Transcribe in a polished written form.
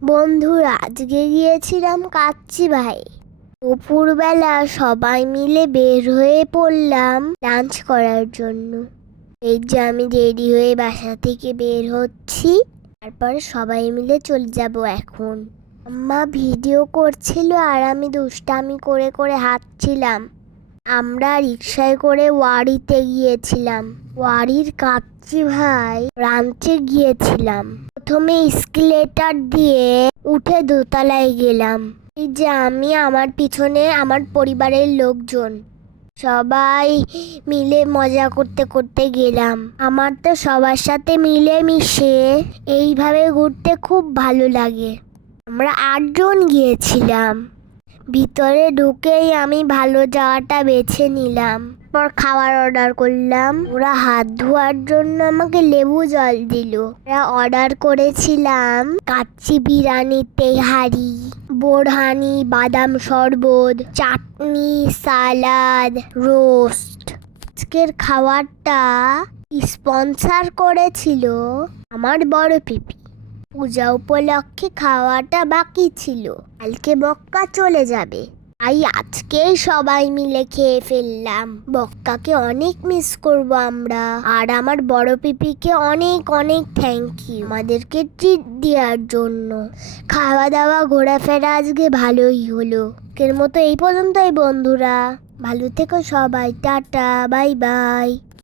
বন্ধুরা, আজকে গিয়েছিলাম কাচ্চি ভাই। দুপুরবেলা সবাই মিলে বের হয়ে পড়লাম লাঞ্চ করার জন্য। এই যে আমি রেডি হয়ে বাসা থেকে বের হচ্ছি, তারপরে সবাই মিলে চলে যাব এখন। আম্মা ভিডিও করছিল আর আমি দুষ্টামি করে করে হাঁটছিলাম। আমরা রিকশায় করে ওয়ারিতে গিয়েছিলাম। ওয়ারির কাচ্চি ভাই রাঁচে গিয়েছিলাম। প্রথমে এসকেলেটর দিয়ে উঠে দোতলায় গেলাম। এই যে আমি, আমার পিছনে আমার পরিবারের লোকজন সবাই মিলে মজা করতে করতে গেলাম। আমার তো সবার সাথে মিলে মিশে এইভাবে ঘুরতে খুব ভালো লাগে। আমরা 8 জন গিয়েছিলাম। ভিতরে ঢুকেই আমি ভালো জায়গাটা বেছে নিলাম। পর খাবার অর্ডার করলাম। ওরা হাত ধোয়ার জন্য আমাকে লেবু জল দিল। ওরা অর্ডার করেছিলাম কাচ্চি বিরিয়ানি, তেহারি, বোরহানি, বাদাম শরবত, চাটনি, সালাদ, রোস্ট। আজকের খাবারটা স্পন্সর করেছিল আমার বড় পিপি। পূজা উপলক্ষে খাওয়াটা বাকি ছিল, কালকে বক্কা চলে যাবে, তাই আজকেই সবাই মিলে খেয়ে ফেললাম। বক্কাকে অনেক মিস করব আমরা। আর আমার বড় পিপিকে অনেক অনেক থ্যাংক ইউ আমাদেরকে ট্রিট দেওয়ার জন্য। খাওয়া দাওয়া ঘোরাফেরা আজকে ভালোই হলো। আজকের মতো এই পর্যন্তই বন্ধুরা। ভালো থেকো সবাই, টাটা, বাই বাই।